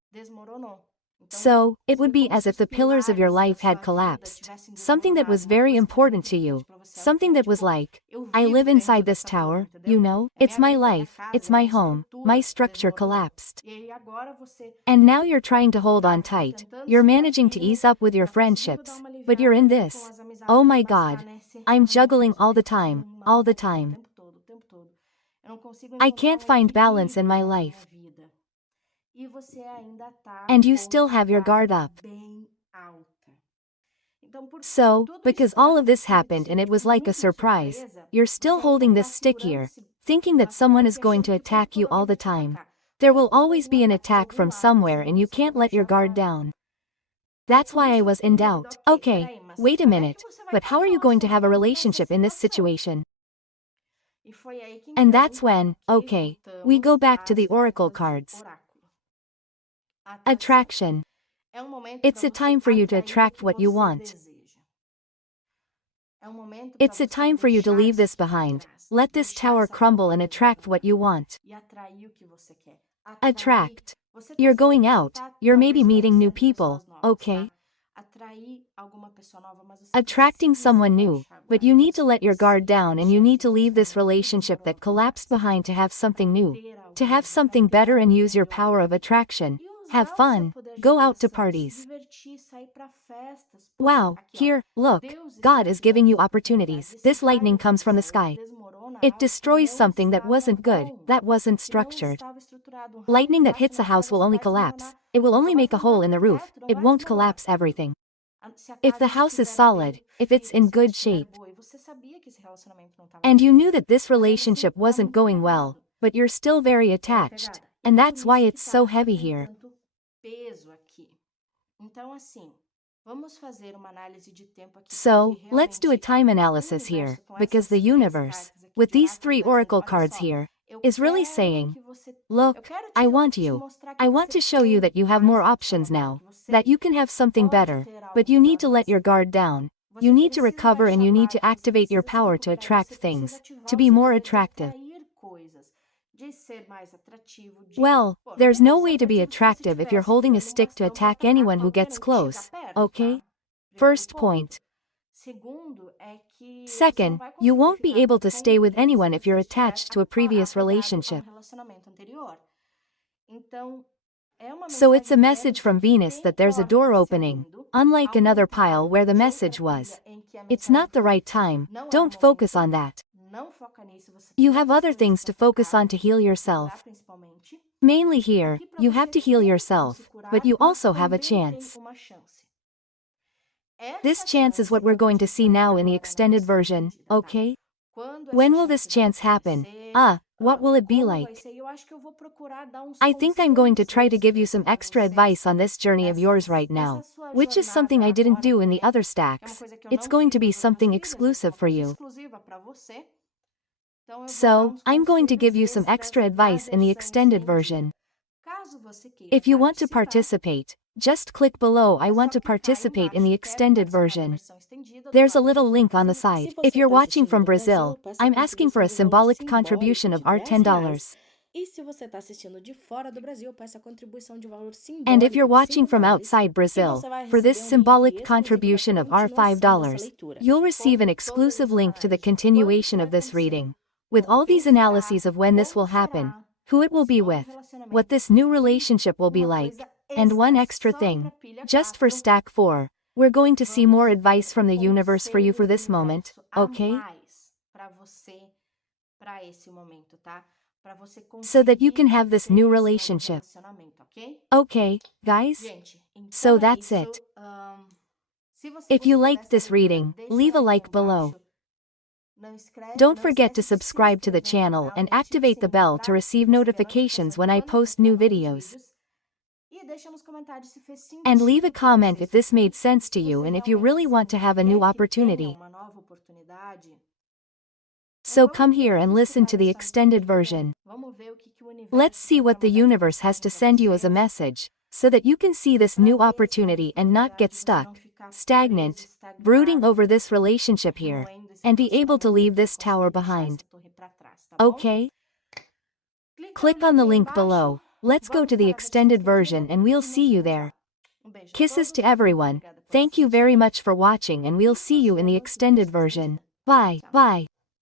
So, it would be as if the pillars of your life had collapsed. Something that was very important to you. Something that was like, I live inside this tower, you know, it's my life, it's my home, my structure collapsed. And now you're trying to hold on tight, you're managing to ease up with your friendships, but you're in this. Oh my God. I'm juggling all the time, all the time. I can't find balance in my life. And you still have your guard up. So, because all of this happened and it was like a surprise, you're still holding this stick here, thinking that someone is going to attack you all the time. There will always be an attack from somewhere and you can't let your guard down. That's why I was in doubt. Okay, wait a minute, but how are you going to have a relationship in this situation? And that's when, okay, we go back to the oracle cards. Attraction. It's a time for you to attract what you want. It's a time for you to leave this behind, let this tower crumble and attract what you want. Attract. You're going out, you're maybe meeting new people, okay? Attracting someone new, but you need to let your guard down and you need to leave this relationship that collapsed behind to have something new, to have something better and use your power of attraction. Have fun, go out to parties. Wow, here, look, God is giving you opportunities. This lightning comes from the sky. It destroys something that wasn't good, that wasn't structured. Lightning that hits a house will only collapse, it will only make a hole in the roof, it won't collapse everything. If the house is solid, if it's in good shape. And you knew that this relationship wasn't going well, but you're still very attached, and that's why it's so heavy here. So, let's do a time analysis here, because the universe, with these 3 oracle cards here, is really saying, look, I want you. I want to show you that you have more options now, that you can have something better, but you need to let your guard down. You need to recover and you need to activate your power to attract things, to be more attractive. Well, there's no way to be attractive if you're holding a stick to attack anyone who gets close, okay? First point. Second, you won't be able to stay with anyone if you're attached to a previous relationship. So it's a message from Venus that there's a door opening, unlike another pile where the message was, it's not the right time, don't focus on that. You have other things to focus on to heal yourself. Mainly here, you have to heal yourself, but you also have a chance. This chance is what we're going to see now in the extended version, okay? When will this chance happen? What will it be like? I think I'm going to try to give you some extra advice on this journey of yours right now, which is something I didn't do in the other stacks. It's going to be something exclusive for you. So, I'm going to give you some extra advice in the extended version. If you want to participate, just click below I want to participate in the extended version. There's a little link on the side. If you're watching from Brazil, I'm asking for a symbolic contribution of our $10. And if you're watching from outside Brazil, for this symbolic contribution of our $5, you'll receive an exclusive link to the continuation of this reading, with all these analyses of when this will happen, who it will be with, what this new relationship will be like, and one extra thing, just for stack 4, we're going to see more advice from the universe for you for this moment, okay? So that you can have this new relationship. Okay, guys? So that's it. If you liked this reading, leave a like below. Don't forget to subscribe to the channel and activate the bell to receive notifications when I post new videos. And leave a comment if this made sense to you and if you really want to have a new opportunity. So come here and listen to the extended version. Let's see what the universe has to send you as a message, so that you can see this new opportunity and not get stuck, stagnant, brooding over this relationship here. and be able to leave this tower behind. Okay? Click on the link below. Let's go to the extended version and we'll see you there. Kisses to everyone. Thank you very much for watching and we'll see you in the extended version. Bye. Bye.